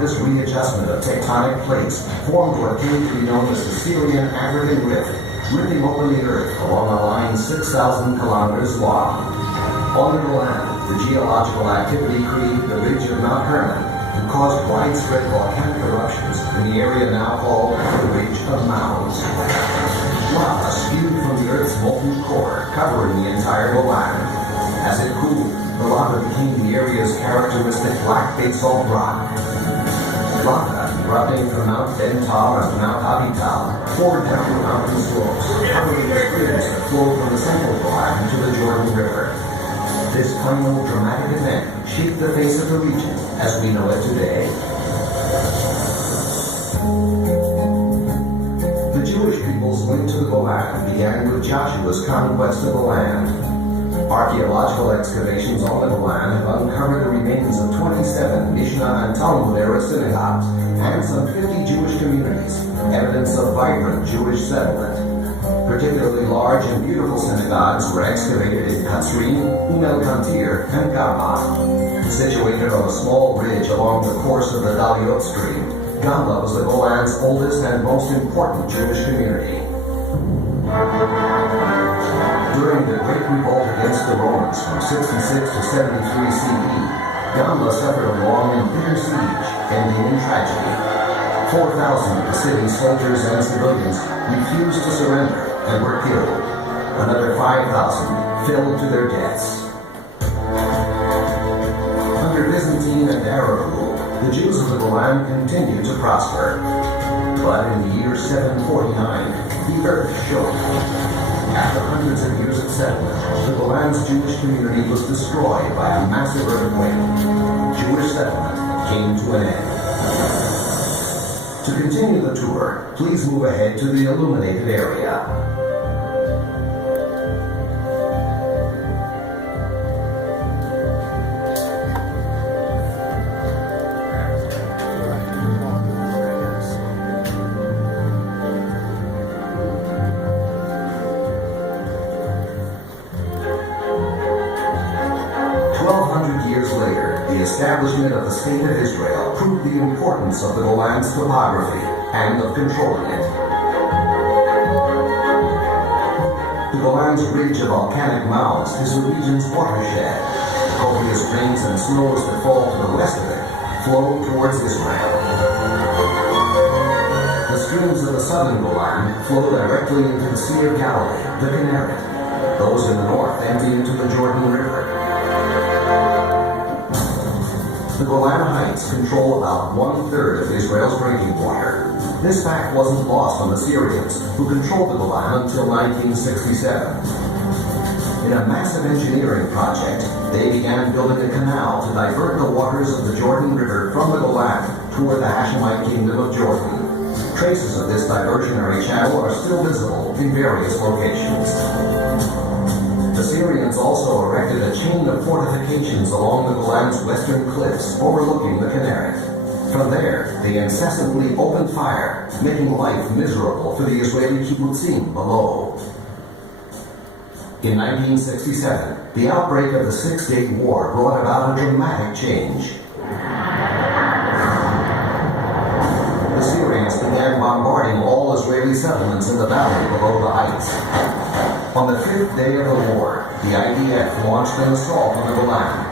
this readjustment of tectonic plates formed what came to be known as the Syrian-African Rift, ripping open the earth along a line 6,000 kilometers long. On the Golan, the geological activity created the ridge of Mount Hermon and caused widespread volcanic eruptions in the area now called the Ridge of Mounds. Lava spewed from the Earth's molten core, covering the entire Golan. As it cooled, the lava became the area's characteristic black basalt rock. Lava, erupting from Mount Bental and Mount Abital, poured down the mountain slopes, covering the streams that flowed from the central Golan to the Jordan River. This final dramatic event shaped the face of the region as we know it today. The Jewish people's link to the Golan began with Joshua's conquest of the land. Archaeological excavations on the Golan have uncovered the remains of 27 Mishnah and Talmud-era synagogues and some 50 Jewish communities, evidence of vibrant Jewish settlement. Particularly large and beautiful synagogues were excavated in Katzrin, El Kantir, and Gamla. Situated on a small ridge along the course of the Daliot stream, Gamla was the Golan's oldest and most important Jewish community. During the Great Revolt against the Romans from 66 to 73 CE, Gamla suffered a long and bitter siege, ending in tragedy. 4,000 of the city's soldiers and civilians refused to surrender and were killed. Another 5,000 fell to their deaths. Under Byzantine and Arab rule, the Jews of the Golan continued to prosper. But in the year 749, the earth shook. After hundreds of years of settlement, the Golan's Jewish community was destroyed by a massive earthquake. Jewish settlement came to an end. To continue the tour, please move ahead to the illuminated area. The establishment of the State of Israel proved the importance of the Golan's topography and of controlling it. The Golan's ridge of volcanic mounds is the region's watershed. Copious rains and snows that fall to the west of it flow towards Israel. The streams of the southern Golan flow directly into the Sea of Galilee, the Kinneret. Those in the north empty into the Jordan River. The Golan Heights control about 1/3 of Israel's drinking water. This fact wasn't lost on the Syrians, who controlled the Golan until 1967. In a massive engineering project, they began building a canal to divert the waters of the Jordan River from the Golan toward the Hashemite Kingdom of Jordan. Traces of this diversionary channel are still visible in various locations. The Syrians also erected a chain of fortifications along the Golan's western cliffs overlooking the Kinneret. From there, they incessantly opened fire, making life miserable for the Israeli kibbutzim below. In 1967, the outbreak of the Six-Day War brought about a dramatic change. The Syrians began bombarding all Israeli settlements in the valley below the heights. On the 5th day of the war, the IDF launched an assault on the Golan.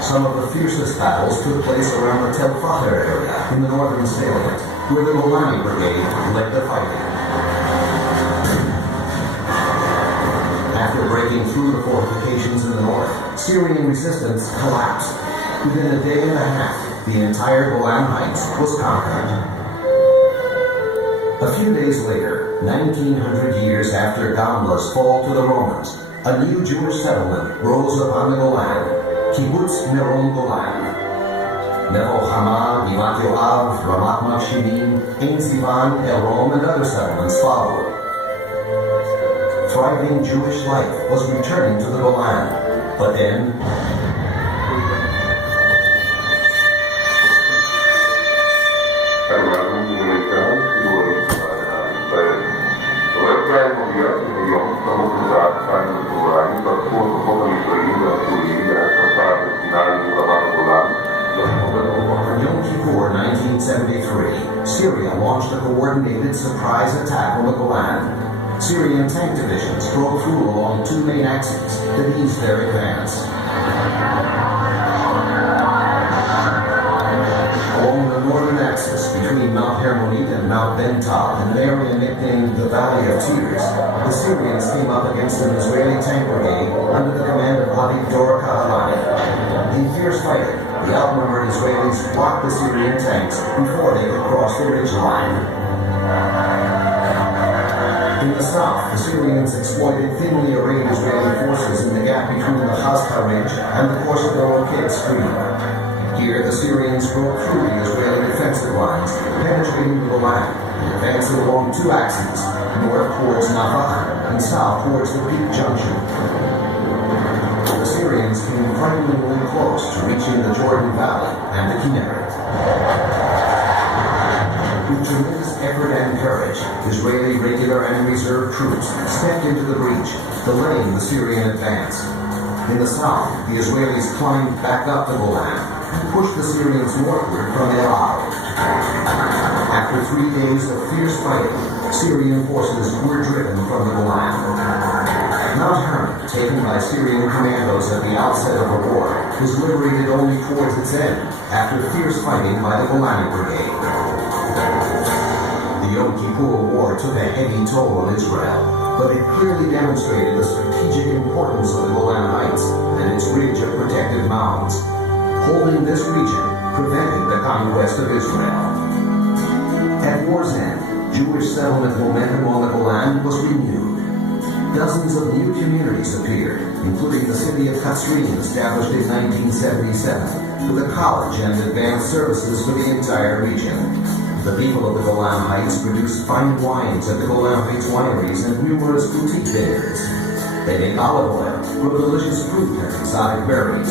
Some of the fiercest battles took place around the Tel Faher area in the northern salient, where the Golani Brigade led the fighting. After breaking through the fortifications in the north, Syrian resistance collapsed. Within a day and a half, the entire Golan Heights was conquered. A few days later, 1900 years after Gamla's fall to the Romans, a new Jewish settlement rose upon the Golan, Kibbutz Meron Golan. Nevo Hama, Givat Yoav, Ramat Magshinim, Ein Zivan, El Rom, and other settlements followed. Thriving Jewish life was returning to the Golan, but then Yom Kippur 1967 launched a coordinated surprise attack on the Golan. Syrian tank divisions broke through along two main axes that eased their advance. Along the northern axis, between Mount Hermonite and Mount Bental, in an area nicknamed the Valley of Tears, the Syrians came up against an Israeli tank brigade under the command of Avigdor Kahalani. In fierce fighting, the outnumbered Israelis blocked the Syrian tanks before they could cross the ridgeline. In the south, the Syrians exploited thinly arrayed Israeli forces in the gap between the Hasqa Ridge and the Kosovo-Kid Stream. Here, the Syrians broke through the Israeli defensive lines, penetrating the Golan, and advancing along two axes, north towards Nafaq and south towards the Peak Junction. The Syrians came frighteningly close to reaching the Jordan Valley and the Kinneret. With tremendous effort and courage, Israeli regular and reserve troops stepped into the breach, delaying the Syrian advance. In the south, the Israelis climbed back up the Golan and pushed the Syrians northward from El Al. After 3 days of fierce fighting, Syrian forces were driven from the Golan. Mount Hermon, taken by Syrian commandos at the outset of the war, was liberated only towards its end, after fierce fighting by the Golani Brigade. The Yom Kippur War took a heavy toll on Israel, but it clearly demonstrated the strategic importance of the Golan Heights and its ridge of protected mounds. Holding this region prevented the conquest of Israel. At war's end, Jewish settlement momentum on the Golan was renewed. Dozens of new communities appeared, including the city of Katzrin, established in 1977, with a college and advanced services for the entire region. The people of the Golan Heights produce fine wines at the Golan Heights wineries and numerous boutique vineyards. They make olive oil, grow delicious fruit and exotic berries.